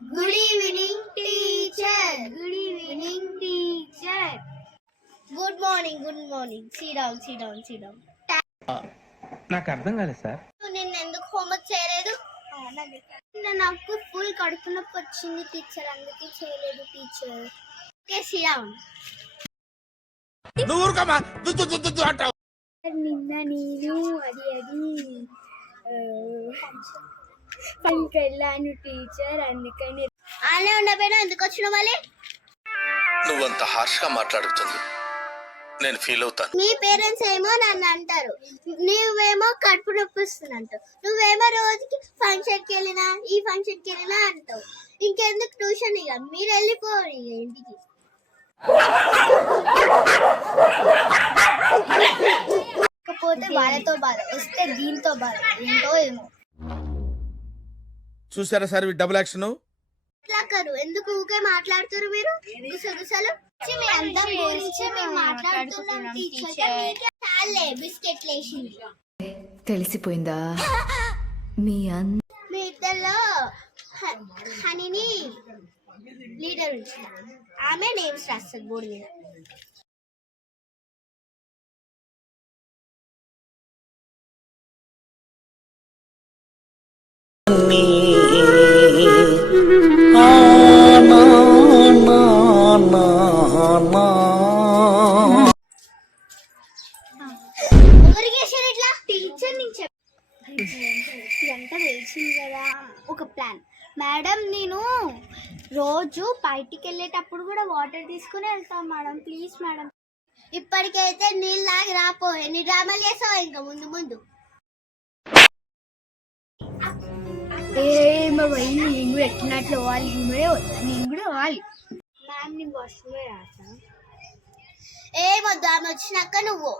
Good evening teacher. Good evening teacher. Good morning. See down. నాకు అర్థం కాలేదు sir. నిన్న ఎందుకు హోంవర్క్ చేయలేదు? నాకు ఫుల్ కడుపు నొప్పి వచ్చింది టీచర్, అందుకే చేయలేదు టీచర్. Okay, see down. నిన్న నేను పనికి వెళ్ళాను టీచర్, అందుకని అలా ఉండబోయినా ఎందుకు వచ్చిన మళ్ళీ? నువ్వంత హార్ష్ గా మాట్లాడుతుంది నేను ఫీల్ అవుతాను. మీ పేరెంట్స్ ఏమో నన్ను అంటారు, నువ్వేమో కడుపు నొప్పిస్తుంది అంటావు, నువ్వేమో రోజుకి ఫంక్షన్కి వెళ్ళినా ఈ ఫంక్షన్కి వెళ్ళినా అంటావు. ఇంకెందుకు ట్యూషన్? ఇక మీరు వెళ్ళిపోరు ఇక ఇంటికి. కాకపోతే వాళ్ళతో బాధ, వస్తే దీంతో బాధ, ఏంటో ఏమో. చూసారా సార్ డబుల్ యాక్షన్? ఎందుకు ఊకే మాట్లాడుతారు మీరు? గుసగుసలు మీ అందం గురించి మేము మాట్లాడుతున్నాం టీచర్. చాలే బిస్కెట్లు వేసింది. తెలిసిపోయిందా? మీ ఇద్దరిలో హనీని లీడర్ ఉంచిన ఆమె నేమ్స్ రాస్తుంది బోర్డు మీద. ఇదంతా తెలిసింది కదా. ఒక ప్లాన్ మేడం, నేను రోజు బయటికి వెళ్ళేటప్పుడు కూడా వాటర్ తీసుకుని వెళ్తాను మేడం, ప్లీజ్ మేడం. ఇప్పటికైతే నీళ్ళు లాగి రాపో, ఎన్ని డ్రామాలు చేసావు ఇంకా ముందు ముందు. నేను కూడా ఎట్టినట్లు పోవాలి, నేను కూడా పోవాలి. మ్యామ్ నీ వాష్రూమ్ రాసా? ఏమొద్దు, ఆమె వచ్చినాక నువ్వు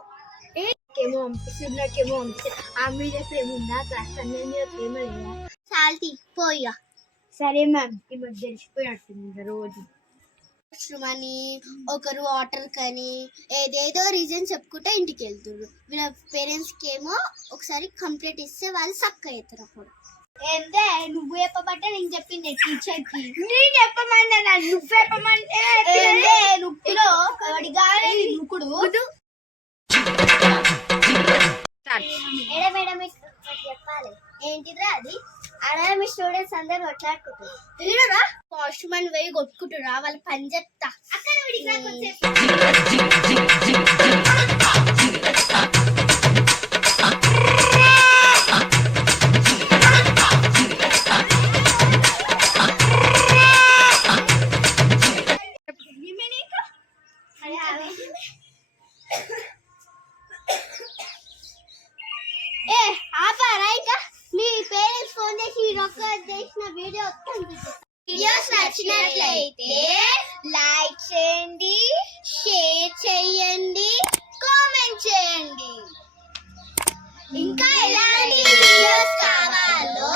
ఏమో పంపిస్తుంది, నాకేమో పంపిస్తుంది. ఆ మీద ప్రేమ ఉందా? క్లాస్ అందరి మీద ప్రేమ లేదా? సాల్తీ పోయా. సరే మ్యామ్, ఈ మధ్య తెలిసిపోయినట్టుంది రోజు. వాష్రూమ్ అని, ఒకరు వాటర్ కని ఏదేదో రీజన్ చెప్పుకుంటే ఇంటికి వెళ్తున్నారు. వీళ్ళ పేరెంట్స్కి ఏమో ఒకసారి కంప్లైంట్ ఇస్తే వాళ్ళు సక్క అవుతారు. అప్పుడు ఏంటే నువ్వు చెప్పబట్టే నేను చెప్పింది టీచర్కి. నేను చెప్పమంటే నువ్వు చెప్పమంటే నువ్వులో నువ్వుడు మేడం చెప్పాలి. ఏంటిరా అది? అలా మీ స్టూడెంట్స్ అందరు కొట్లాడుకుంటారు. వాష్రూమ్ అని పోయి కొట్టుకుంటురా, వాళ్ళు పని చెప్తా. అక్కడ మీ పేరెంట్స్ ఫోన్ చేసి చేసిన వీడియోస్ నచ్చినట్లయితే లైక్ చేయండి, షేర్ చేయండి, కామెంట్ చేయండి. ఇంకా ఎలాంటి వీడియోస్ కావాలో